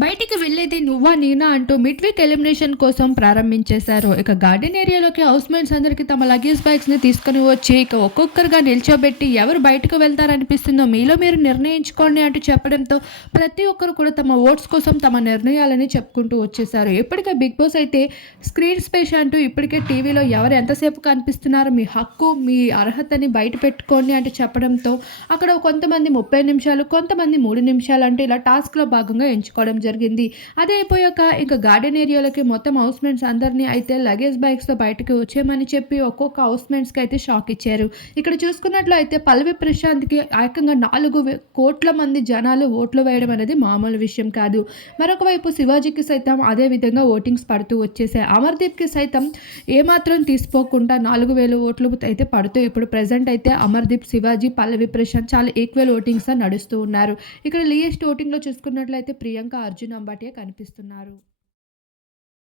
బయటికి వెళ్ళేది నువ్వా నేనా అంటూ మిడ్ వీక్ ఎలిమినేషన్ కోసం ప్రారంభించేశారు. ఇక గార్డెన్ ఏరియాలోకి హౌస్‌మేట్స్ అందరికి తమ లగేజ్ బ్యాగ్స్‌ని తీసుకొని వచ్చి ఇక ఒక్కొక్కరుగా నిల్చోబెట్టి ఎవరు బయటకు వెళ్తారనిపిస్తుందో మీలో మీరు నిర్ణయించుకోండి అంటూ చెప్పడంతో ప్రతి ఒక్కరు కూడా తమ ఓట్స్ కోసం తమ నిర్ణయాలని చెప్పుకుంటూ వచ్చేశారు. ఇప్పటికే బిగ్ బాస్ అయితే స్క్రీన్ స్పేస్ అంటూ ఇప్పటికే టీవీలో ఎవరు ఎంతసేపు కనిపిస్తున్నారో మీ హక్కు, మీ అర్హతని బయట పెట్టుకోండి అంటూ చెప్పడంతో అక్కడ కొంతమంది 30 నిమిషాలు, కొంతమంది 3 నిమిషాలు అంటూ ఇలా టాస్క్‌లో భాగంగా ఎంచుకోవడం జరిగింది. అది అయిపోయాక ఇక గార్డెన్ ఏరియాలోకి మొత్తం హౌస్‌మేట్స్ అందరిని అయితే లగేజ్ బ్యాగ్స్‌తో బయటకి వచ్చేయమని చెప్పి ఒక్కొక్క హౌస్‌మేట్స్‌కి అయితే షాక్ ఇచ్చారు. ఇక్కడ చూసుకున్నట్లయితే పల్లవి ప్రశాంత్‌కి ఏకంగా 4,00,00,000 మంది జనాలు ఓట్లు వేయడం అనేది మామూలు విషయం కాదు. మరొక వైపు శివాజీకి సైతం అదే విధంగా ఓటింగ్స్ పడుతూ వచ్చేసాయి. అమర్‌దీప్‌కి సైతం ఏమాత్రం తీసిపోకుండా 4,000 ఓట్లు అయితే పడుతూ ఇప్పుడు ప్రెజెంట్ అయితే అమర్‌దీప్, శివాజీ, పల్లవి ప్రశాంత్ చాలా ఈక్వల్ ఓటింగ్స్ నడుస్తూ ఉన్నారు. ఇక్కడ లీయెస్ట్ ఓటింగ్‌లో చూసుకున్నట్లయితే ప్రియాంక, అర్జున్ అంబాటియా కనిపిస్తున్నారు.